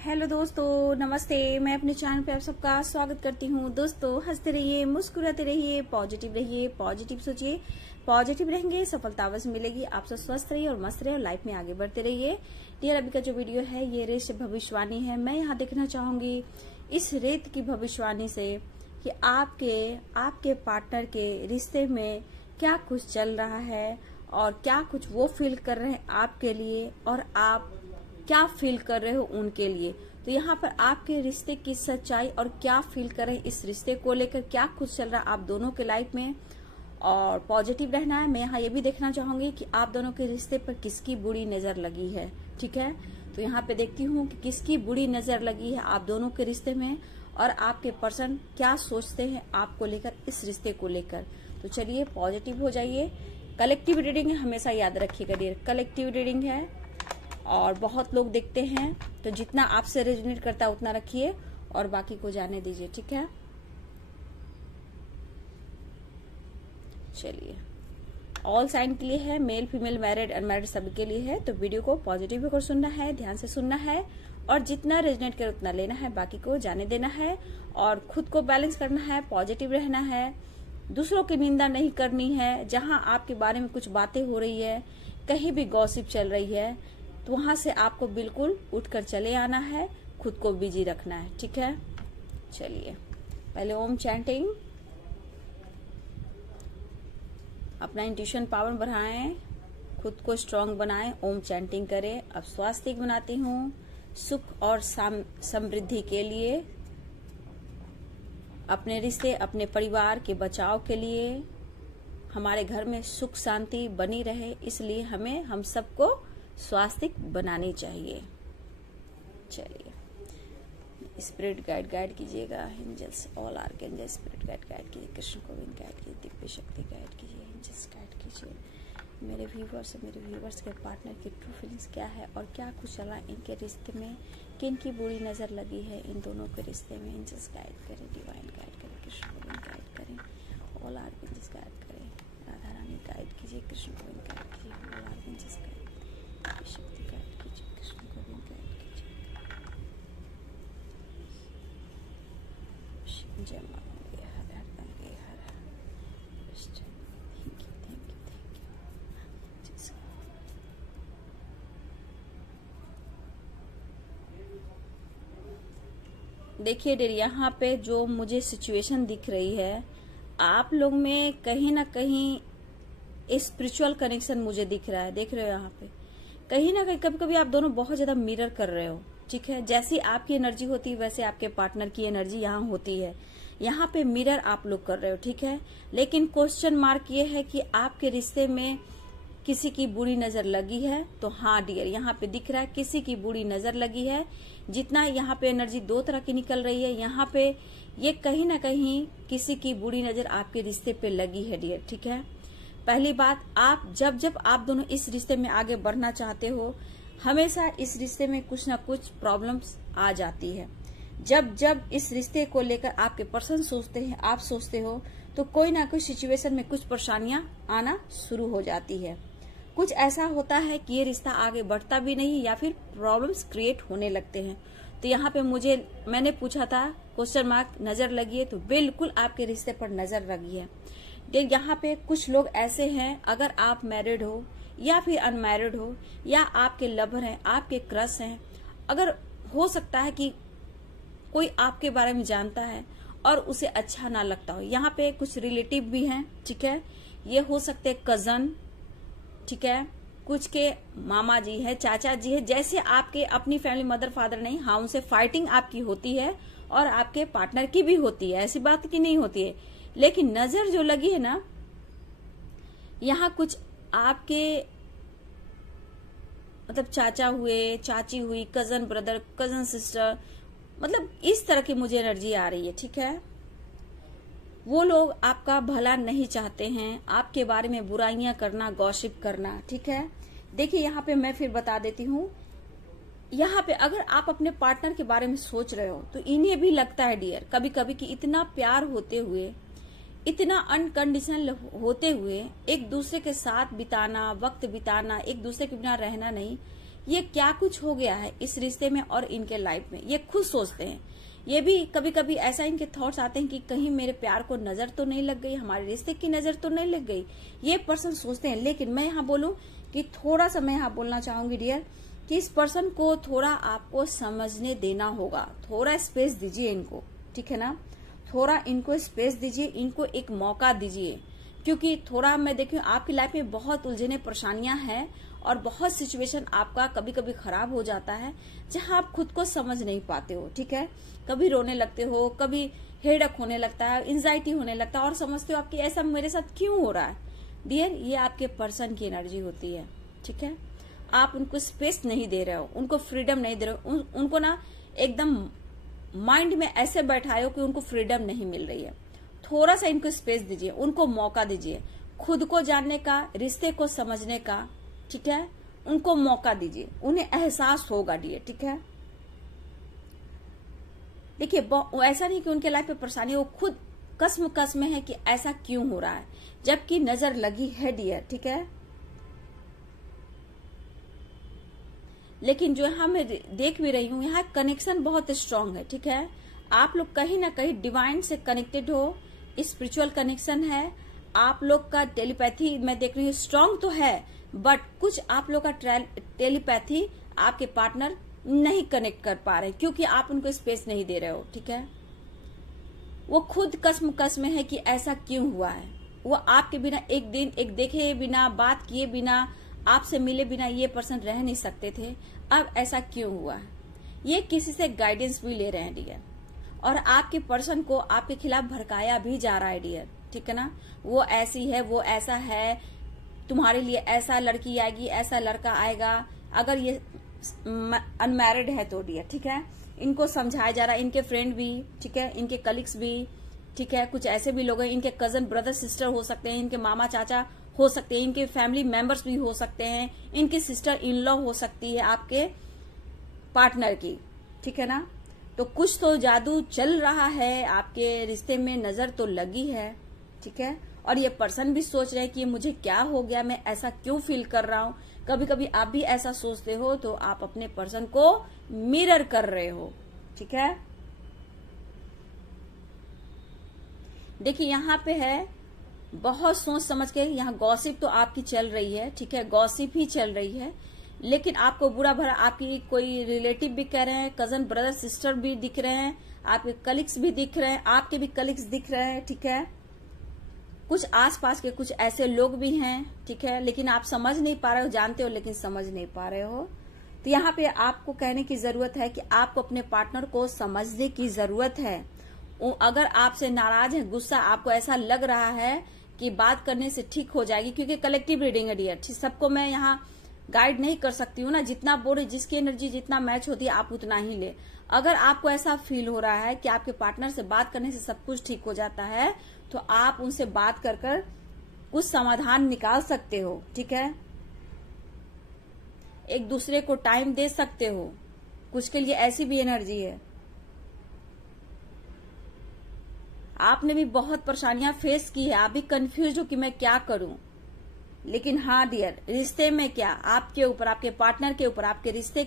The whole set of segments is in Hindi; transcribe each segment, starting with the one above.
हेलो दोस्तों, नमस्ते। मैं अपने चैनल पे आप सबका स्वागत करती हूँ। दोस्तों, हंसते रहिए, मुस्कुराते रहिए, पॉजिटिव रहिए, पॉजिटिव सोचिए। पॉजिटिव रहेंगे, सफलता अवश्य मिलेगी। आप सब स्वस्थ रहिए और मस्त रहिए और लाइफ में आगे बढ़ते रहिए। डियर, अभी का जो वीडियो है ये रेत से भविष्यवाणी है। मैं यहाँ देखना चाहूंगी इस रेत की भविष्यवाणी से कि आपके पार्टनर के रिश्ते में क्या कुछ चल रहा है और क्या कुछ वो फील कर रहे हैं आपके लिए और आप क्या फील कर रहे हो उनके लिए। तो यहाँ पर आपके रिश्ते की सच्चाई और क्या फील कर रहे हैं इस रिश्ते को लेकर, क्या कुछ चल रहा है आप दोनों के लाइफ में और पॉजिटिव रहना है। मैं यहाँ ये भी देखना चाहूंगी कि आप दोनों के रिश्ते पर किसकी बुरी नजर लगी है। ठीक है, तो यहाँ पे देखती हूँ कि किसकी बुरी नजर लगी है आप दोनों के रिश्ते में और आपके पर्सन क्या सोचते हैं आपको लेकर, इस रिश्ते को लेकर। तो चलिए पॉजिटिव हो जाइए। कलेक्टिव रीडिंग है, हमेशा याद रखिएगा डियर, कलेक्टिव रीडिंग है और बहुत लोग देखते हैं, तो जितना आपसे रेजोनेट करता है उतना रखिए और बाकी को जाने दीजिए। ठीक है, चलिए ऑल साइन के लिए है, मेल फीमेल मैरिड अनमैरिड सभी के लिए है। तो वीडियो को पॉजिटिव होकर सुनना है, ध्यान से सुनना है और जितना रेजोनेट करे उतना लेना है, बाकी को जाने देना है और खुद को बैलेंस करना है, पॉजिटिव रहना है, दूसरों की निंदा नहीं करनी है। जहां आपके बारे में कुछ बातें हो रही है, कहीं भी गॉसिप चल रही है, तो वहां से आपको बिल्कुल उठकर चले आना है, खुद को बिजी रखना है। ठीक है, चलिए पहले ओम चैंटिंग, अपना इंट्यूशन पावर बढ़ाएं, खुद को स्ट्रांग बनाएं, ओम चैंटिंग करें। अब स्वास्तिक बनाती हूँ सुख और समृद्धि के लिए, अपने रिश्ते अपने परिवार के बचाव के लिए, हमारे घर में सुख शांति बनी रहे, इसलिए हम सबको स्वास्तिक बनानी चाहिए। चलिए स्पिरिट गाइड कीजिएगा, angels all archangel spirit guide कीजिए, कृष्ण गोविंद गाइड कीजिए, दिव्य शक्ति गाइड कीजिए, एंजल्स गाइड कीजिए। मेरे व्यूवर्स के पार्टनर की ट्रू फीलिंग्स क्या है और क्या कुछ चला इनके रिश्ते में, किन की बुरी नजर लगी है इन दोनों के रिश्ते में। एंजल्स गाइड करें, डिवाइन गाइड करें, कृष्ण गोविंद गाइड करें, ऑल आर्कएंजल्स गाइड करें, राधा रानी गाइड कीजिए, कृष्ण गोविंद गाइड कीजिए, all archangels guide Shakti guide कीजिए, कृष्ण गोविंद गाइड कीजिए। जय मां गंगे हर हर गंगे हर हर। Thank you. देखिए डियर, यहाँ पे जो मुझे सिचुएशन दिख रही है, आप लोग में कहीं ना कहीं स्पिरिचुअल कनेक्शन मुझे दिख रहा है। देख रहे हो यहाँ पे कहीं ना कहीं कभी कभी आप दोनों बहुत ज्यादा मिरर कर रहे हो। ठीक है, जैसी आपकी एनर्जी होती है वैसे आपके पार्टनर की एनर्जी यहाँ होती है। यहाँ पे मिरर आप लोग कर रहे हो। ठीक है, लेकिन क्वेश्चन मार्क ये है कि आपके रिश्ते में किसी की बुरी नजर लगी है। तो हाँ डियर, यहाँ पे दिख रहा है किसी की बुरी नजर लगी है। जितना यहाँ पे एनर्जी दो तरह की निकल रही है, यहाँ पे ये कहीं ना कहीं किसी की बुरी नजर आपके रिश्ते पे लगी है डियर। ठीक है, पहली बात, आप जब आप दोनों इस रिश्ते में आगे बढ़ना चाहते हो, हमेशा इस रिश्ते में कुछ ना कुछ प्रॉब्लम्स आ जाती है। जब इस रिश्ते को लेकर आपके पर्सन सोचते हैं, आप सोचते हो, तो कोई ना कोई सिचुएशन में कुछ परेशानियां आना शुरू हो जाती है। कुछ ऐसा होता है कि ये रिश्ता आगे बढ़ता भी नहीं या फिर प्रॉब्लम्स क्रिएट होने लगते हैं। तो यहाँ पे मैंने पूछा था क्वेश्चन मार्क नजर लगी है, तो बिल्कुल आपके रिश्ते पर नजर लगी है। यहाँ पे कुछ लोग ऐसे हैं, अगर आप मैरिड हो या फिर अनमैरिड हो या आपके लवर हैं, आपके क्रश हैं, अगर हो सकता है कि कोई आपके बारे में जानता है और उसे अच्छा ना लगता हो। यहाँ पे कुछ रिलेटिव भी हैं। ठीक है, ये हो सकते कजन, ठीक है, कुछ के मामा जी है, चाचा जी है, जैसे आपके अपनी फैमिली मदर फादर नहीं, हाँ उनसे फाइटिंग आपकी होती है और आपके पार्टनर की भी होती है, ऐसी बात की नहीं होती है। लेकिन नजर जो लगी है ना, यहाँ कुछ आपके मतलब चाचा हुए, चाची हुई, कजन ब्रदर, कजन सिस्टर, मतलब इस तरह की मुझे एनर्जी आ रही है। ठीक है, वो लोग आपका भला नहीं चाहते हैं, आपके बारे में बुराइयां करना, गॉसिप करना। ठीक है, देखिए यहाँ पे मैं फिर बता देती हूँ, यहाँ पे अगर आप अपने पार्टनर के बारे में सोच रहे हो तो इन्हें भी लगता है डियर कभी कभी कि इतना प्यार होते हुए, इतना अनकंडीशनल होते हुए एक दूसरे के साथ बिताना, वक्त बिताना, एक दूसरे के बिना रहना नहीं, ये क्या कुछ हो गया है इस रिश्ते में और इनके लाइफ में, ये खुद सोचते हैं। ये भी कभी कभी ऐसा इनके थॉट्स आते हैं कि कहीं मेरे प्यार को नजर तो नहीं लग गई, हमारे रिश्ते की नजर तो नहीं लग गई, ये पर्सन सोचते हैं। लेकिन मैं यहाँ बोलूं कि थोड़ा सा मैं यहाँ बोलना चाहूंगी डियर कि इस पर्सन को थोड़ा आपको समझने देना होगा, थोड़ा स्पेस दीजिए इनको, ठीक है ना, थोड़ा इनको स्पेस दीजिए, इनको एक मौका दीजिए। क्योंकि थोड़ा मैं देखूं आपकी लाइफ में बहुत उलझने परेशानियां हैं और बहुत सिचुएशन आपका कभी कभी खराब हो जाता है जहां आप खुद को समझ नहीं पाते हो, ठीक है। कभी रोने लगते हो, कभी हेडक होने लगता है, एंजाइटी होने लगता है और समझते हो आपकी ऐसा मेरे साथ क्यों हो रहा है। डियर, ये आपके पर्सन की एनर्जी होती है, ठीक है। आप उनको स्पेस नहीं दे रहे हो, उनको फ्रीडम नहीं दे रहे हो, उनको ना एकदम माइंड में ऐसे बैठाए हो कि उनको फ्रीडम नहीं मिल रही है। थोड़ा सा इनको स्पेस दीजिए, उनको मौका दीजिए खुद को जानने का, रिश्ते को समझने का, ठीक है। उनको मौका दीजिए, उन्हें एहसास होगा डियर, ठीक है। देखिए ऐसा नहीं कि उनके लाइफ में परेशानी, वो खुद कसम में है कि ऐसा क्यों हो रहा है, जबकि नजर लगी है डियर, ठीक है। लेकिन जो यहाँ मैं देख भी रही हूँ, यहाँ कनेक्शन बहुत स्ट्रांग है, ठीक है। आप लोग कहीं ना कहीं डिवाइन से कनेक्टेड हो, स्पिरिचुअल कनेक्शन है। आप लोग का टेलीपैथी मैं देख रही हूँ स्ट्रांग तो है, बट कुछ आप लोग का टेलीपैथी आपके पार्टनर नहीं कनेक्ट कर पा रहे क्योंकि आप उनको स्पेस नहीं दे रहे हो, ठीक है। वो खुद कसम है कि ऐसा क्यों हुआ है। वो आपके बिना एक दिन एक देखे बिना, बात किए बिना, आपसे मिले बिना ये पर्सन रह नहीं सकते थे। अब ऐसा क्यों हुआ है, ये किसी से गाइडेंस भी ले रहे हैं डियर। और आपके पर्सन को आपके खिलाफ भड़काया भी जा रहा है डियर, ठीक है ना। वो ऐसी है, वो ऐसा है, तुम्हारे लिए ऐसा लड़की आएगी, ऐसा लड़का आएगा, अगर ये अनमैरिड है तो डियर, ठीक है। इनको समझाया जा रहा है, इनके फ्रेंड भी, ठीक है, इनके कलीग्स भी, ठीक है, कुछ ऐसे भी लोग हैं, इनके कजन ब्रदर सिस्टर हो सकते हैं, इनके मामा चाचा हो सकते हैं, इनके फैमिली मेंबर्स भी हो सकते हैं, इनकी सिस्टर इन लॉ हो सकती है आपके पार्टनर की, ठीक है ना। तो कुछ तो जादू चल रहा है, आपके रिश्ते में नजर तो लगी है, ठीक है। और ये पर्सन भी सोच रहे हैं कि मुझे क्या हो गया, मैं ऐसा क्यों फील कर रहा हूं। कभी कभी आप भी ऐसा सोचते हो तो आप अपने पर्सन को मिरर कर रहे हो, ठीक है। देखिए यहाँ पे है बहुत सोच समझ के, यहाँ गॉसिप तो आपकी चल रही है, ठीक है, गॉसिप ही चल रही है। लेकिन आपको बुरा भरा आपकी कोई रिलेटिव भी कह रहे हैं, कजन ब्रदर सिस्टर भी दिख रहे हैं, आपके कलीग्स भी दिख रहे हैं, आपके भी कलीग्स दिख रहे हैं, ठीक है। कुछ आसपास के कुछ ऐसे लोग भी हैं, ठीक है, लेकिन आप समझ नहीं पा रहे हो, जानते हो लेकिन समझ नहीं पा रहे हो। तो यहाँ पे आपको कहने की जरूरत है कि आपको अपने पार्टनर को समझने की जरूरत है। अगर आपसे नाराज है, गुस्सा, आपको ऐसा लग रहा है कि बात करने से ठीक हो जाएगी, क्योंकि कलेक्टिव रीडिंग है डियर, सबको मैं यहाँ गाइड नहीं कर सकती हूँ ना, जितना बोले, जिसकी एनर्जी जितना मैच होती है आप उतना ही ले। अगर आपको ऐसा फील हो रहा है कि आपके पार्टनर से बात करने से सब कुछ ठीक हो जाता है, तो आप उनसे बात कर कुछ समाधान निकाल सकते हो, ठीक है। एक दूसरे को टाइम दे सकते हो, कुछ के लिए ऐसी भी एनर्जी है। आपने भी बहुत परेशानियां फेस की है, आप भी कंफ्यूज हो कि मैं क्या करूं। लेकिन हाँ डियर, रिश्ते में क्या, आपके ऊपर, आपके पार्टनर के ऊपर, आपके रिश्ते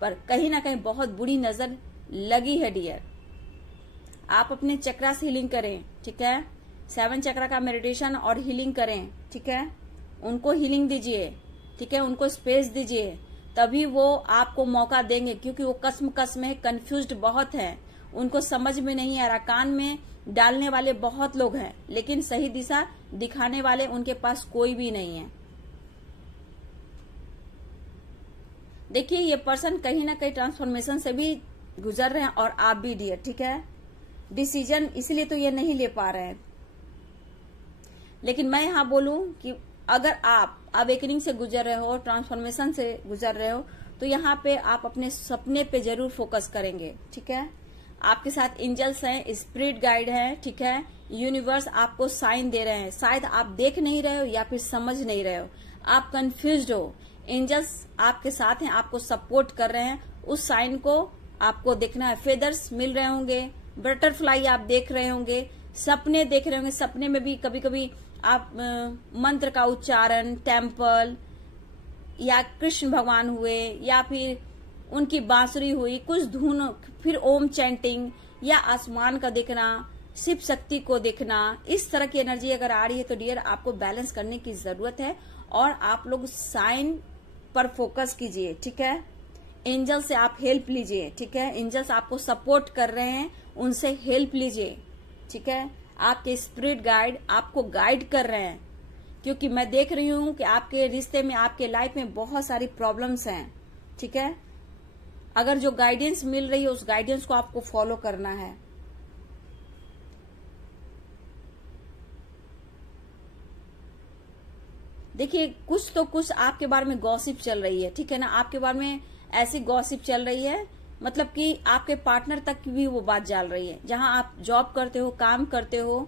पर कहीं ना कहीं बहुत बुरी नजर लगी है डियर। आप अपने चक्रा से हीलिंग करें, ठीक है, 7 चक्रा का मेडिटेशन और हीलिंग करें, ठीक है। उनको हीलिंग दीजिए, ठीक है, उनको स्पेस दीजिए, तभी वो आपको मौका देंगे। क्योंकि वो कसम है, कंफ्यूज्ड बहुत है, उनको समझ में नहीं आ रहा। कान में डालने वाले बहुत लोग हैं, लेकिन सही दिशा दिखाने वाले उनके पास कोई भी नहीं है। देखिए ये पर्सन कहीं ना कहीं ट्रांसफॉर्मेशन से भी गुजर रहे हैं और आप भी डियर, ठीक है। डिसीजन इसलिए तो ये नहीं ले पा रहे हैं। लेकिन मैं यहाँ बोलूं कि अगर आप अवेकनिंग से गुजर रहे हो, ट्रांसफॉर्मेशन से गुजर रहे हो, तो यहाँ पे आप अपने सपने पे जरूर फोकस करेंगे, ठीक है। आपके साथ एंजल्स हैं, स्पिरिट गाइड हैं, ठीक है, यूनिवर्स आपको साइन दे रहे हैं। शायद आप देख नहीं रहे हो या फिर समझ नहीं रहे हो, आप कंफ्यूज्ड हो। एंजल्स आपके साथ हैं, आपको सपोर्ट कर रहे हैं, उस साइन को आपको देखना है। फेदर्स मिल रहे होंगे, बटरफ्लाई आप देख रहे होंगे, सपने देख रहे होंगे। सपने में भी कभी कभी आप मंत्र का उच्चारण, टेम्पल, या कृष्ण भगवान हुए या फिर उनकी बांसुरी हुई, कुछ धुन, फिर ओम चैंटिंग या आसमान का देखना, शिव शक्ति को देखना, इस तरह की एनर्जी अगर आ रही है तो डियर आपको बैलेंस करने की जरूरत है और आप लोग साइन पर फोकस कीजिए, ठीक है। एंजल से आप हेल्प लीजिए, ठीक है। एंजल्स आपको सपोर्ट कर रहे हैं, उनसे हेल्प लीजिए, ठीक है। आपके स्पिरिट गाइड आपको गाइड कर रहे हैं, क्योंकि मैं देख रही हूं कि आपके रिश्ते में, आपके लाइफ में बहुत सारी प्रॉब्लम्स हैं, ठीक है। अगर जो गाइडेंस मिल रही है उस गाइडेंस को आपको फॉलो करना है। देखिए कुछ तो कुछ आपके बारे में गॉसिप चल रही है, ठीक है ना। आपके बारे में ऐसी गॉसिप चल रही है, मतलब कि आपके पार्टनर तक भी वो बात जाल रही है। जहां आप जॉब करते हो, काम करते हो,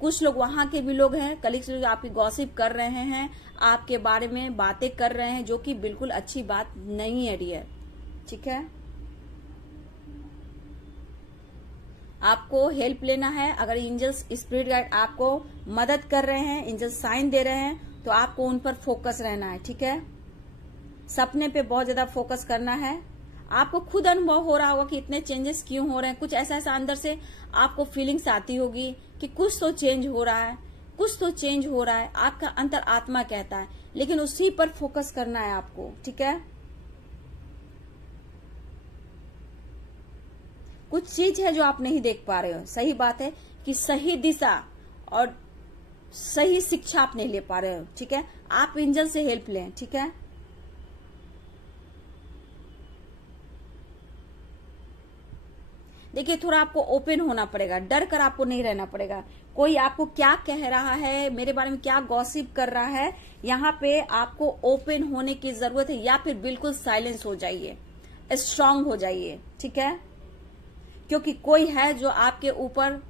कुछ लोग वहां के भी लोग हैं, कलीग्स लोग आपकी गॉसिप कर रहे हैं, आपके बारे में बातें कर रहे हैं, जो कि बिल्कुल अच्छी बात नहीं है डियर, ठीक है। आपको हेल्प लेना है। अगर एंजल्स स्पिरिट गाइड आपको मदद कर रहे हैं, एंजल्स साइन दे रहे हैं, तो आपको उन पर फोकस रहना है, ठीक है। सपने पे बहुत ज्यादा फोकस करना है। आपको खुद अनुभव हो रहा होगा कि इतने चेंजेस क्यों हो रहे हैं, कुछ ऐसा ऐसा अंदर से आपको फीलिंग्स आती होगी कि कुछ तो चेंज हो रहा है, कुछ तो चेंज हो रहा है, आपका अंतर आत्मा कहता है, लेकिन उसी पर फोकस करना है आपको, ठीक है। कुछ चीज है जो आप नहीं देख पा रहे हो, सही बात है कि सही दिशा और सही शिक्षा आप नहीं ले पा रहे हो, ठीक है। आप एंजल से हेल्प लें, ठीक है। देखिए थोड़ा आपको ओपन होना पड़ेगा, डर कर आपको नहीं रहना पड़ेगा। कोई आपको क्या कह रहा है, मेरे बारे में क्या गॉसिप कर रहा है, यहाँ पे आपको ओपन होने की जरूरत है, या फिर बिल्कुल साइलेंस हो जाइए, स्ट्रांग हो जाइए, ठीक है। क्योंकि कोई है जो आपके ऊपर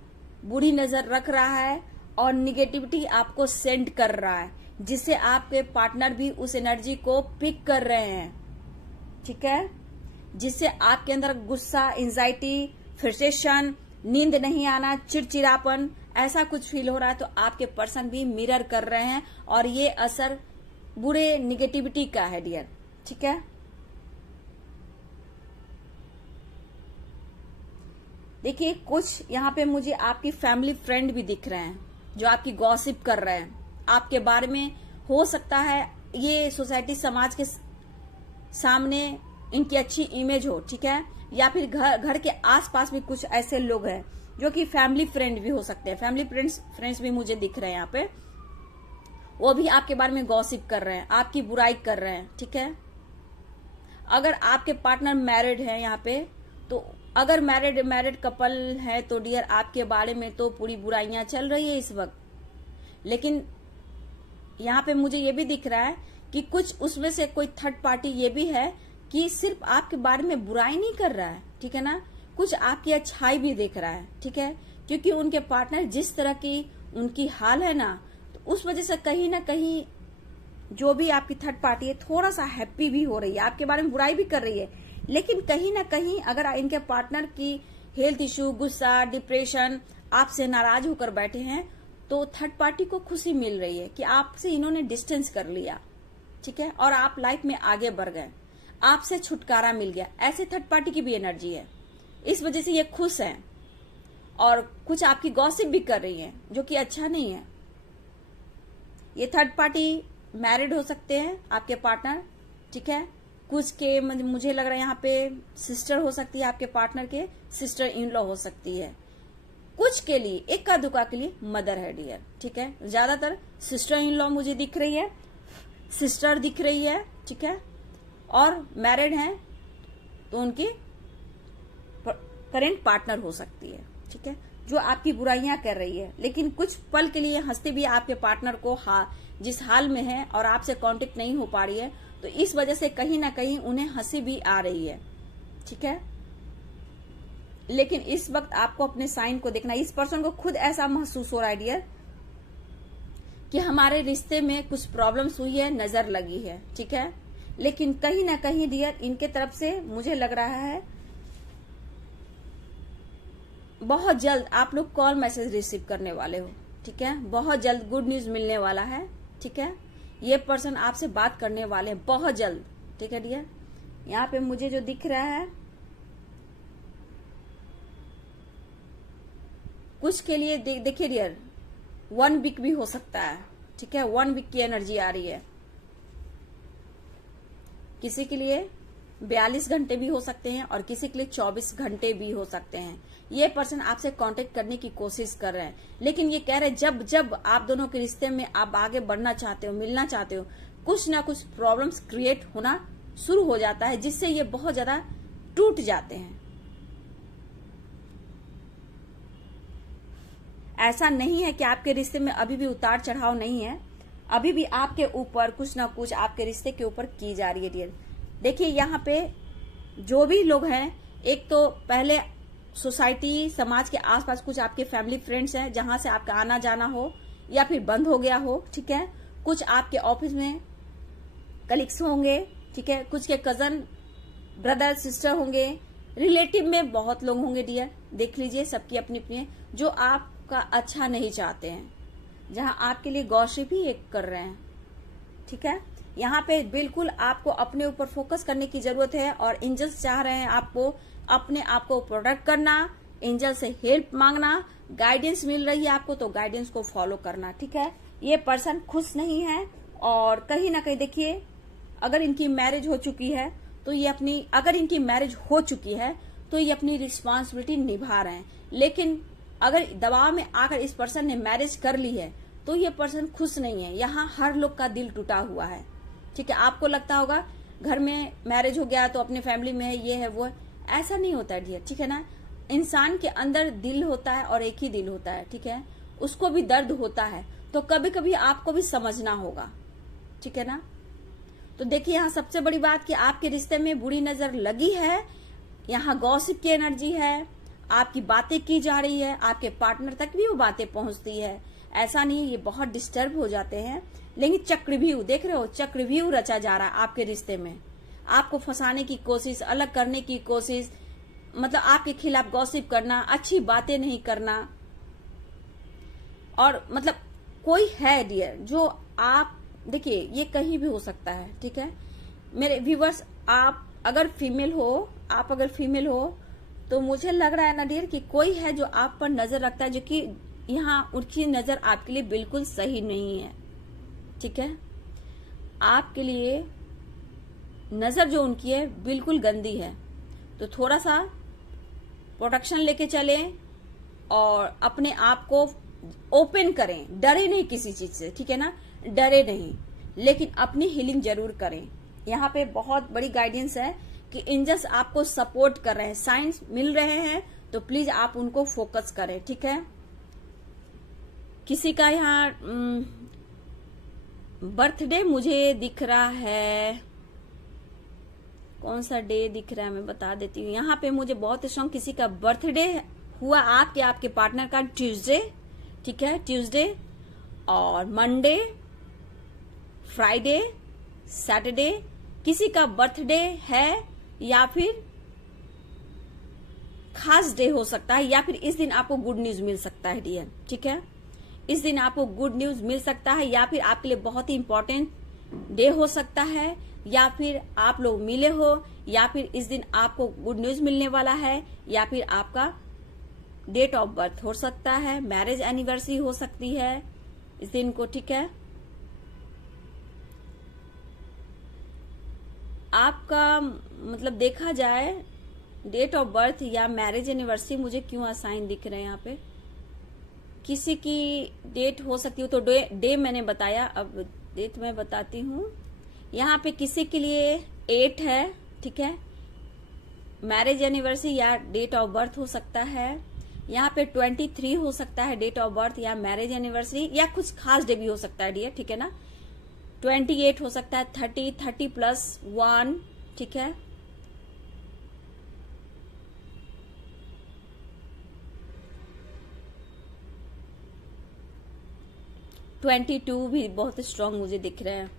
बुरी नजर रख रहा है और निगेटिविटी आपको सेंड कर रहा है, जिससे आपके पार्टनर भी उस एनर्जी को पिक कर रहे हैं, ठीक है। जिससे आपके अंदर गुस्सा, एंजाइटी, फ्रस्ट्रेशन, नींद नहीं आना, चिड़चिड़ापन, ऐसा कुछ फील हो रहा है, तो आपके पर्सन भी मिरर कर रहे हैं और ये असर बुरे निगेटिविटी का है डियर, ठीक है। देखिए कुछ यहाँ पे मुझे आपकी फैमिली फ्रेंड भी दिख रहे हैं जो आपकी गॉसिप कर रहे हैं आपके बारे में। हो सकता है ये सोसाइटी, समाज के सामने इनकी अच्छी इमेज हो, ठीक है, या फिर घर के आसपास भी कुछ ऐसे लोग हैं जो कि फैमिली फ्रेंड भी हो सकते हैं। फैमिली फ्रेंड्स भी मुझे दिख रहे हैं यहाँ पे, वो भी आपके बारे में गॉसिप कर रहे हैं, आपकी बुराई कर रहे हैं, ठीक है। अगर आपके पार्टनर मैरिड है यहाँ पे, तो अगर मैरिड कपल है तो डियर आपके बारे में तो पूरी बुराइयां चल रही है इस वक्त। लेकिन यहाँ पे मुझे ये भी दिख रहा है कि कुछ उसमें से कोई थर्ड पार्टी ये भी है कि सिर्फ आपके बारे में बुराई नहीं कर रहा है, ठीक है ना, कुछ आपकी अच्छाई भी देख रहा है, ठीक है। क्योंकि उनके पार्टनर जिस तरह की उनकी हाल है ना, तो उस वजह से कहीं ना कहीं जो भी आपकी थर्ड पार्टी है थोड़ा सा हैप्पी भी हो रही है, आपके बारे में बुराई भी कर रही है, लेकिन कहीं ना कहीं अगर इनके पार्टनर की हेल्थ इश्यू, गुस्सा, डिप्रेशन, आपसे नाराज होकर बैठे हैं, तो थर्ड पार्टी को खुशी मिल रही है कि आपसे इन्होंने डिस्टेंस कर लिया, ठीक है, और आप लाइफ में आगे बढ़ गए, आपसे छुटकारा मिल गया। ऐसे थर्ड पार्टी की भी एनर्जी है, इस वजह से ये खुश हैं और कुछ आपकी गॉसिप भी कर रही है, जो कि अच्छा नहीं है। ये थर्ड पार्टी मैरिड हो सकते हैं आपके पार्टनर, ठीक है। कुछ के मुझे लग रहा है यहाँ पे सिस्टर हो सकती है, आपके पार्टनर के सिस्टर इन लॉ हो सकती है। कुछ के लिए, इक्का दुक्का के लिए मदर है डियर, ठीक है। ज्यादातर सिस्टर इन लॉ मुझे दिख रही है, सिस्टर दिख रही है, ठीक है, और मैरिड हैं तो उनकी करेंट पार्टनर हो सकती है, ठीक है, जो आपकी बुराइयां कर रही है। लेकिन कुछ पल के लिए हंसते भी आपके पार्टनर को जिस हाल में है और आपसे कांटेक्ट नहीं हो पा रही है, तो इस वजह से कहीं ना कहीं उन्हें हंसी भी आ रही है, ठीक है। लेकिन इस वक्त आपको अपने साइन को देखना, इस पर्सन को खुद ऐसा महसूस हो रहा है डियर कि हमारे रिश्ते में कुछ प्रॉब्लम्स हुई है, नजर लगी है, ठीक है। लेकिन कहीं ना कहीं डियर इनके तरफ से मुझे लग रहा है बहुत जल्द आप लोग कॉल मैसेज रिसीव करने वाले हो, ठीक है। बहुत जल्द गुड न्यूज मिलने वाला है, ठीक है। ये पर्सन आपसे बात करने वाले हैं बहुत जल्द, ठीक है डियर। यहाँ पे मुझे जो दिख रहा है, कुछ के लिए देखिए डियर 1 वीक भी हो सकता है, ठीक है, 1 वीक की एनर्जी आ रही है। किसी के लिए 42 घंटे भी हो सकते हैं और किसी के लिए 24 घंटे भी हो सकते हैं। ये पर्सन आपसे कांटेक्ट करने की कोशिश कर रहे हैं, लेकिन ये कह रहे हैं जब जब आप दोनों के रिश्ते में आप आगे बढ़ना चाहते हो, मिलना चाहते हो, कुछ ना कुछ प्रॉब्लम्स क्रिएट होना शुरू हो जाता है, जिससे ये बहुत ज्यादा टूट जाते हैं। ऐसा नहीं है कि आपके रिश्ते में अभी भी उतार चढ़ाव नहीं है, अभी भी आपके ऊपर कुछ ना कुछ आपके रिश्ते के ऊपर की जा रही है डियर। देखिए यहाँ पे जो भी लोग हैं, एक तो पहले सोसाइटी समाज के आसपास कुछ आपके फैमिली फ्रेंड्स हैं जहां से आपका आना जाना हो या फिर बंद हो गया हो, ठीक है। कुछ आपके ऑफिस में कलीग्स होंगे, ठीक है, कुछ के कजन ब्रदर सिस्टर होंगे, रिलेटिव में बहुत लोग होंगे डियर। देख लीजिए सबकी अपनी अपनी जो आपका अच्छा नहीं चाहते हैं, जहां आपके लिए गॉसिप ही एक कर रहे हैं, ठीक है। यहाँ पे बिल्कुल आपको अपने ऊपर फोकस करने की जरूरत है और एंजल्स चाह रहे हैं आपको अपने आप को प्रोटेक्ट करना, एंजल से हेल्प मांगना, गाइडेंस मिल रही है आपको तो गाइडेंस को फॉलो करना, ठीक है। ये पर्सन खुश नहीं है और कहीं ना कहीं देखिए अगर इनकी मैरिज हो चुकी है तो ये अपनी रिस्पॉन्सिबिलिटी निभा रहे हैं, लेकिन अगर दबाव में आकर इस पर्सन ने मैरिज कर ली है तो ये पर्सन खुश नहीं है। यहाँ हर लोग का दिल टूटा हुआ है, ठीक है। आपको लगता होगा घर में मैरिज हो गया तो अपनी फैमिली में है, ये है वो है, ऐसा नहीं होता है डियर, ठीक है ना। इंसान के अंदर दिल होता है और एक ही दिल होता है, ठीक है। उसको भी दर्द होता है तो कभी कभी आपको भी समझना होगा, ठीक है ना। तो देखिए यहाँ सबसे बड़ी बात कि आपके रिश्ते में बुरी नजर लगी है, यहाँ गॉसिप की एनर्जी है, आपकी बातें की जा रही है, आपके पार्टनर तक भी वो बातें पहुंचती है। ऐसा नहीं, ये बहुत डिस्टर्ब हो जाते हैं, लेकिन चक्रव्यूह देख रहे हो, चक्रव्यूह रचा जा रहा है आपके रिश्ते में, आपको फंसाने की कोशिश, अलग करने की कोशिश, मतलब आपके खिलाफ गॉसिप करना, अच्छी बातें नहीं करना। और मतलब कोई है डियर जो आप देखिए ये कहीं भी हो सकता है, ठीक है मेरे व्यूवर्स। आप अगर फीमेल हो तो मुझे लग रहा है ना डियर कि कोई है जो आप पर नजर रखता है, जो कि यहाँ उनकी नजर आपके लिए बिल्कुल सही नहीं है, ठीक है। आपके लिए नजर जो उनकी है बिल्कुल गंदी है, तो थोड़ा सा प्रोटेक्शन लेके चलें और अपने आप को ओपन करें, डरे नहीं किसी चीज से, ठीक है ना, डरे नहीं, लेकिन अपनी हीलिंग जरूर करें। यहाँ पे बहुत बड़ी गाइडेंस है कि एंजल्स आपको सपोर्ट कर रहे हैं, साइंस मिल रहे हैं, तो प्लीज आप उनको फोकस करें, ठीक है। किसी का यहाँ बर्थडे मुझे दिख रहा है, कौन सा डे दिख रहा है मैं बता देती हूँ। यहाँ पे मुझे बहुत स्ट्रांग किसी का बर्थडे हुआ आपके पार्टनर का ट्यूसडे, ठीक है, ट्यूसडे और मंडे, फ्राइडे, सैटरडे किसी का बर्थडे है या फिर खास डे हो सकता है, या फिर इस दिन आपको गुड न्यूज मिल सकता है डियर, ठीक है। इस दिन आपको गुड न्यूज मिल सकता है, या फिर आपके लिए बहुत ही इंपॉर्टेंट डे हो सकता है, या फिर आप लोग मिले हो, या फिर इस दिन आपको गुड न्यूज मिलने वाला है, या फिर आपका डेट ऑफ बर्थ हो सकता है, मैरिज एनिवर्सरी हो सकती है इस दिन को, ठीक है। आपका मतलब देखा जाए डेट ऑफ बर्थ या मैरिज एनिवर्सरी मुझे क्यों असाइन दिख रहे हैं यहाँ पे, किसी की डेट हो सकती हो तो डे मैंने बताया, अब डेट मैं बताती हूँ। यहाँ पे किसी के लिए 8 है, ठीक है, मैरिज एनिवर्सरी या डेट ऑफ बर्थ हो सकता है। यहाँ पे 23 हो सकता है डेट ऑफ बर्थ या मैरिज एनिवर्सरी, या कुछ खास डे भी हो सकता है डियर, ठीक है ना। 28 हो सकता है, 30+1, ठीक है। (22) भी बहुत स्ट्रांग मुझे दिख रहा है।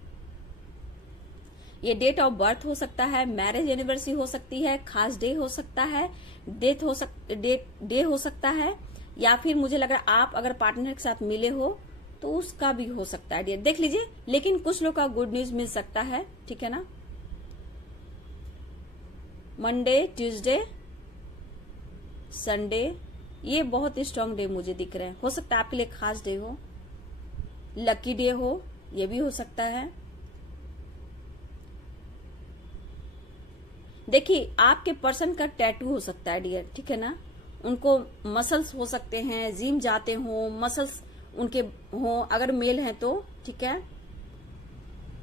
ये डेट ऑफ बर्थ हो सकता है, मैरिज एनिवर्सरी हो सकती है, खास डे हो सकता है, डे हो सकता है, या फिर मुझे लग रहा है आप अगर पार्टनर के साथ मिले हो तो उसका भी हो सकता है डियर, देख लीजिए। लेकिन कुछ लोग का गुड न्यूज मिल सकता है, ठीक है ना। मंडे, ट्यूसडे, संडे, ये बहुत स्ट्रांग डे मुझे दिख रहे हैं। हो सकता है आपके लिए खास डे हो, लकी डे हो, ये भी हो सकता है। देखिए आपके पर्सन का टैटू हो सकता है डियर, ठीक है ना। उनको मसल्स हो सकते हैं, जिम जाते हो, मसल्स उनके हो, अगर मेल हैं तो, ठीक है।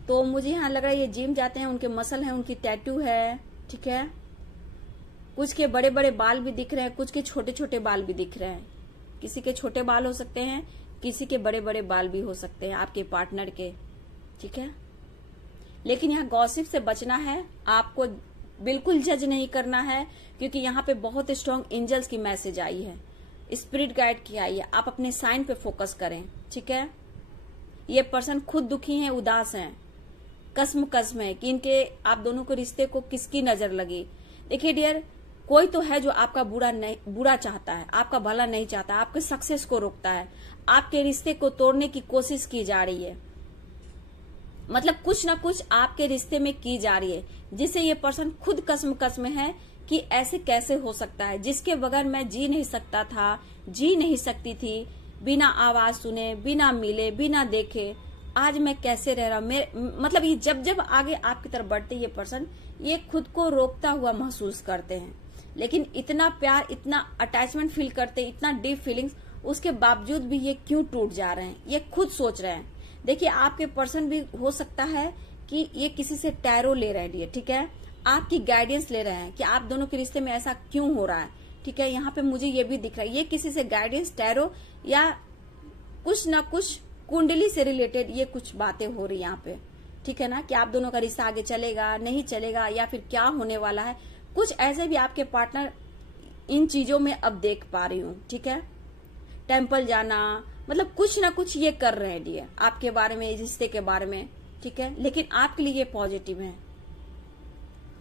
तो मुझे यहाँ लग रहा है ये जिम जाते हैं, उनके मसल हैं, उनकी टैटू है, ठीक है। कुछ के बड़े बड़े बाल भी दिख रहे हैं, कुछ के छोटे छोटे बाल भी दिख रहे हैं। किसी के छोटे बाल हो सकते हैं, किसी के बड़े बड़े बाल भी हो सकते हैं आपके पार्टनर के, ठीक है। लेकिन यहाँ गॉसिप से बचना है, आपको बिल्कुल जज नहीं करना है, क्योंकि यहाँ पे बहुत स्ट्रांग एंजल्स की मैसेज आई है, स्पिरिट गाइड की आई है। आप अपने साइन पे फोकस करें, ठीक है। ये पर्सन खुद दुखी हैं, उदास हैं, कसम है कि इनके आप दोनों के रिश्ते को किसकी नजर लगी। देखिए डियर, कोई तो है जो आपका बुरा चाहता है, आपका भला नहीं चाहता, आपके सक्सेस को रोकता है, आपके रिश्ते को तोड़ने की कोशिश की जा रही है। मतलब कुछ ना कुछ आपके रिश्ते में की जा रही है, जिससे ये पर्सन खुद कसम है कि ऐसे कैसे हो सकता है, जिसके बगैर मैं जी नहीं सकता था, जी नहीं सकती थी, बिना आवाज सुने, बिना मिले, बिना देखे, आज मैं कैसे रह रहा हूं। मतलब ये जब आगे आपकी तरफ बढ़ते ये पर्सन, ये खुद को रोकता हुआ महसूस करते हैं। लेकिन इतना प्यार, इतना अटैचमेंट फील करते, इतना डीप फीलिंग्स, उसके बावजूद भी ये क्यों टूट जा रहे हैं, ये खुद सोच रहे हैं। देखिए आपके पर्सन भी हो सकता है कि ये किसी से टैरो ले रहे हैं, ठीक है, आपकी गाइडेंस ले रहे हैं कि आप दोनों के रिश्ते में ऐसा क्यों हो रहा है, ठीक है। यहाँ पे मुझे ये भी दिख रहा है, ये किसी से गाइडेंस, टैरो या कुछ ना कुछ कुंडली से रिलेटेड ये कुछ बातें हो रही यहाँ पे, ठीक है ना, कि आप दोनों का रिश्ता आगे चलेगा, नहीं चलेगा, या फिर क्या होने वाला है। कुछ ऐसे भी आपके पार्टनर इन चीजों में अब देख पा रही हूँ, ठीक है। टेम्पल जाना, मतलब कुछ ना कुछ ये कर रहे हैं डियर आपके बारे में, रिश्ते के बारे में, ठीक है। लेकिन आपके लिए ये पॉजिटिव है,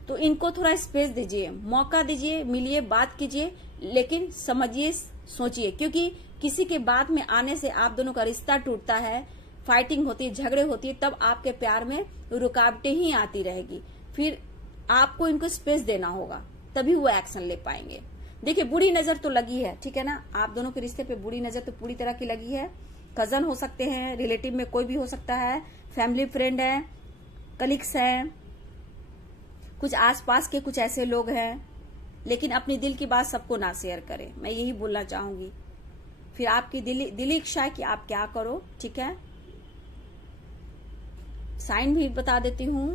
तो इनको थोड़ा स्पेस दीजिए, मौका दीजिए, मिलिए, बात कीजिए, लेकिन समझिए, सोचिए, क्योंकि किसी के बाद में आने से आप दोनों का रिश्ता टूटता है, फाइटिंग होती है, झगड़े होती है, तब आपके प्यार में रुकावटें ही आती रहेगी। फिर आपको इनको स्पेस देना होगा, तभी वो एक्शन ले पाएंगे। देखिए बुरी नजर तो लगी है, ठीक है ना, आप दोनों के रिश्ते पे बुरी नजर तो पूरी तरह की लगी है। कजन हो सकते हैं, रिलेटिव में कोई भी हो सकता है, फैमिली फ्रेंड है, कलीग्स हैं, कुछ आसपास के कुछ ऐसे लोग हैं। लेकिन अपनी दिल की बात सबको ना शेयर करें, मैं यही बोलना चाहूंगी। फिर आपकी दिली इच्छा है कि आप क्या करो, ठीक है। साइन भी बता देती हूँ,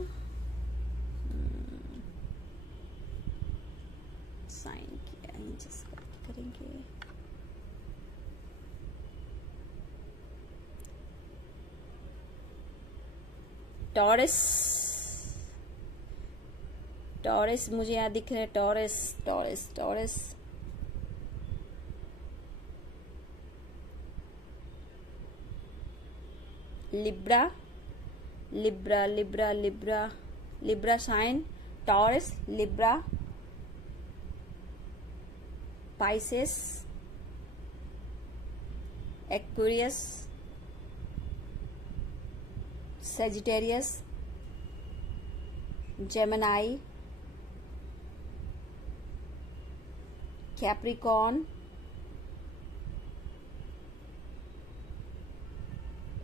साइन किया है, जिसका करेंगे। टॉरस मुझे यहाँ दिख रहा है, Taurus. Libra sign, Taurus, Libra, Pisces, Aquarius, Sagittarius, Gemini, Capricorn,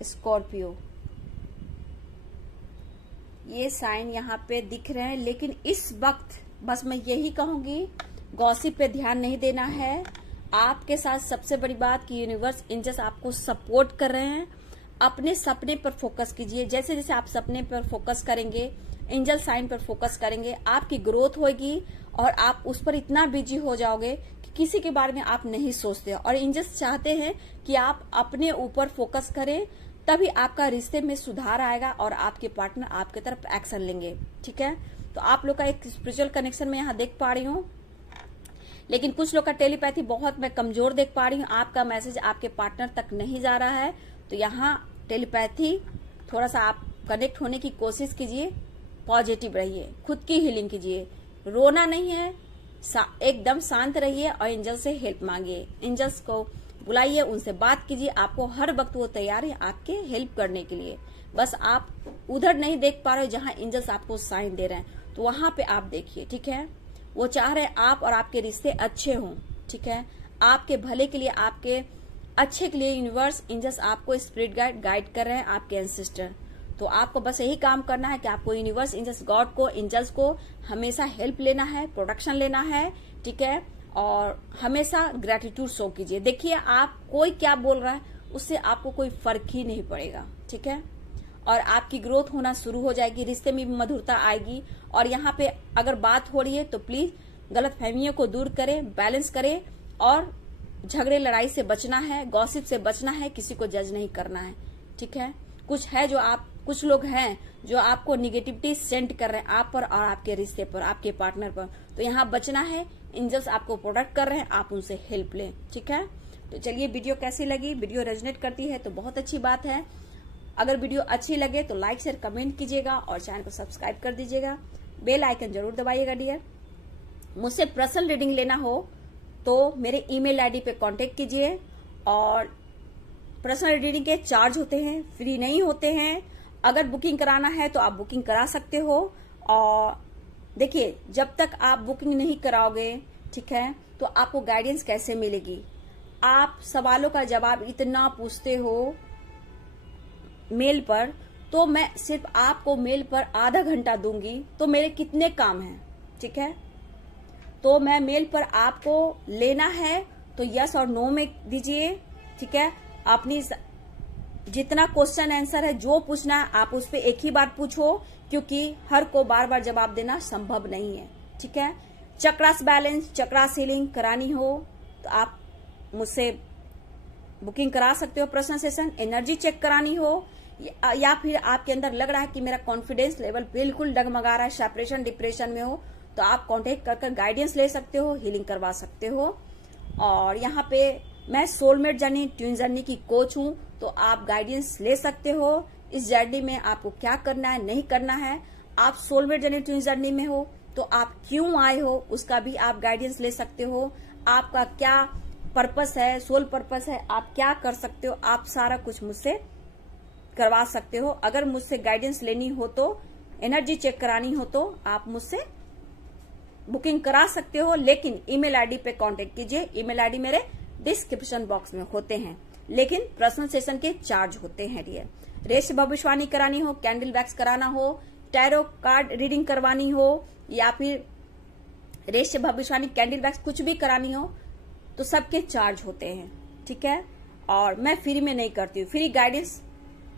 Scorpio, ये साइन यहाँ पे दिख रहे हैं। लेकिन इस वक्त बस मैं यही कहूंगी, गॉसिप पे ध्यान नहीं देना है। आपके साथ सबसे बड़ी बात कि यूनिवर्स, एंजल्स आपको सपोर्ट कर रहे हैं। अपने सपने पर फोकस कीजिए, जैसे जैसे आप सपने पर फोकस करेंगे, एंजल साइन पर फोकस करेंगे, आपकी ग्रोथ होगी और आप उस पर इतना बिजी हो जाओगे कि किसी के बारे में आप नहीं सोचते। और एंजल्स चाहते हैं कि आप अपने ऊपर फोकस करें, तभी आपका रिश्ते में सुधार आएगा और आपके पार्टनर आपके तरफ एक्शन लेंगे, ठीक है। तो आप लोग का एक स्पिरिचुअल कनेक्शन में यहाँ देख पा रही हूँ, लेकिन कुछ लोग का टेलीपैथी बहुत मैं कमजोर देख पा रही हूँ। आपका मैसेज आपके पार्टनर तक नहीं जा रहा है, तो यहाँ टेलीपैथी थोड़ा सा आप कनेक्ट होने की कोशिश कीजिए, पॉजिटिव रहिए, खुद की हीलिंग कीजिए, रोना नहीं है, एकदम शांत रहिए और एंजल से हेल्प मांगिए। एंजल्स को बुलाइए, उनसे बात कीजिए, आपको हर वक्त वो तैयार है आपके हेल्प करने के लिए। बस आप उधर नहीं देख पा रहे हो जहां एंजल्स आपको साइन दे रहे हैं, तो वहां पे आप देखिए, ठीक है। वो चाह रहे हैं आप और आपके रिश्ते अच्छे हों, ठीक है। आपके भले के लिए, आपके अच्छे के लिए यूनिवर्स एंजल्स आपको स्पिरिट गाइड कर रहे हैं, आपके एंसेस्टर। तो आपको बस यही काम करना है कि आपको यूनिवर्स एंजल्स गॉड को, एंजल्स को हमेशा हेल्प लेना है, प्रोटेक्शन लेना है, ठीक है। और हमेशा ग्रेटिट्यूड शो कीजिए। देखिए आप कोई क्या बोल रहा है उससे आपको कोई फर्क ही नहीं पड़ेगा, ठीक है। और आपकी ग्रोथ होना शुरू हो जाएगी, रिश्ते में भी मधुरता आएगी। और यहाँ पे अगर बात हो रही है तो प्लीज गलत फहमियों को दूर करें, बैलेंस करें और झगड़े लड़ाई से बचना है, गॉसिप से बचना है, किसी को जज नहीं करना है, ठीक है। कुछ लोग हैं जो आपको निगेटिविटी सेंड कर रहे हैं आप पर और आपके रिश्ते पर, आपके पार्टनर पर, तो यहाँ बचना है। एंजल्स आपको प्रोटेक्ट कर रहे हैं, आप उनसे हेल्प लें, ठीक है। तो चलिए वीडियो कैसी लगी? वीडियो रेजोनेट करती है तो बहुत अच्छी बात है। अगर वीडियो अच्छी लगे तो लाइक शेयर कमेंट कीजिएगा और चैनल को सब्सक्राइब कर दीजिएगा, बेल आइकन जरूर दबाइएगा डियर। मुझसे पर्सनल रीडिंग लेना हो तो मेरे ईमेल आईडी पे कांटेक्ट कीजिए। और पर्सनल रीडिंग के चार्ज होते हैं, फ्री नहीं होते हैं। अगर बुकिंग कराना है तो आप बुकिंग करा सकते हो। और देखिए जब तक आप बुकिंग नहीं कराओगे, ठीक है, तो आपको गाइडेंस कैसे मिलेगी? आप सवालों का जवाब इतना पूछते हो मेल पर, तो मैं सिर्फ आपको मेल पर आधा घंटा दूंगी तो मेरे कितने काम हैं, ठीक है। तो मैं मेल पर आपको लेना है तो यस और नो में दीजिए, ठीक है। अपनी जितना क्वेश्चन आंसर है, जो पूछना है आप उस पर एक ही बार पूछो, क्योंकि हर को बार बार जवाब देना संभव नहीं है, ठीक है। चक्रास बैलेंस, चक्रास हीलिंग करानी हो तो आप मुझसे बुकिंग करा सकते हो पर्सनल सेशन। एनर्जी चेक करानी हो या फिर आपके अंदर लग रहा है कि मेरा कॉन्फिडेंस लेवल बिल्कुल डगमगा रहा है, सेपरेशन डिप्रेशन में हो, तो आप कांटेक्ट कर गाइडेंस ले सकते हो, हीलिंग करवा सकते हो। और यहाँ पे मैं सोलमेट जर्नी, ट्विन जर्नी की कोच हूँ, तो आप गाइडेंस ले सकते हो। इस जर्नी में आपको क्या करना है, नहीं करना है। आप सोलमेट जर्नी, ट्विन जर्नी में हो तो आप क्यों आए हो उसका भी आप गाइडेंस ले सकते हो। आपका क्या पर्पस है, सोल पर्पस है, आप क्या कर सकते हो, आप सारा कुछ मुझसे करवा सकते हो। अगर मुझसे गाइडेंस लेनी हो तो, एनर्जी चेक करानी हो तो आप मुझसे बुकिंग करा सकते हो, लेकिन ईमेल आईडी पे कांटेक्ट कीजिए। ईमेल आईडी मेरे डिस्क्रिप्शन बॉक्स में होते हैं, लेकिन पर्सनल सेशन के चार्ज होते हैं डियर। रेश भविष्यवाणी करानी हो, कैंडल वैक्स कराना हो, टैरो कार्ड रीडिंग करवानी हो या फिर रेश भविष्यवाणी, कैंडल वैक्स कुछ भी करानी हो तो सबके चार्ज होते हैं, ठीक है। और मैं फ्री में नहीं करती हूँ। फ्री गाइडेंस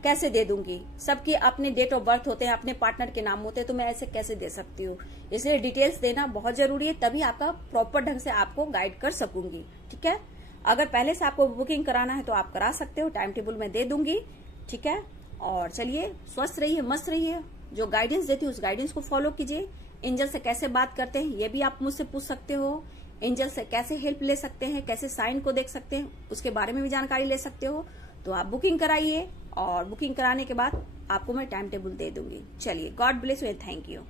कैसे दे दूंगी? सबके अपने डेट ऑफ बर्थ होते हैं, अपने पार्टनर के नाम होते हैं, तो मैं ऐसे कैसे दे सकती हूँ? इसलिए डिटेल्स देना बहुत जरूरी है, तभी आपका प्रॉपर ढंग से आपको गाइड कर सकूंगी, ठीक है। अगर पहले से आपको बुकिंग कराना है तो आप करा सकते हो, टाइम टेबल में दे दूंगी, ठीक है। और चलिए स्वस्थ रहिए, मस्त रहिए। जो गाइडेंस देती हूँ उस गाइडेंस को फॉलो कीजिए। एंजल से कैसे बात करते हैं ये भी आप मुझसे पूछ सकते हो। एंजल से कैसे हेल्प ले सकते हैं, कैसे साइन को देख सकते हैं, उसके बारे में भी जानकारी ले सकते हो। तो आप बुकिंग कराइए और बुकिंग कराने के बाद आपको मैं टाइम टेबल दे दूंगी। चलिए, God bless you and thank you.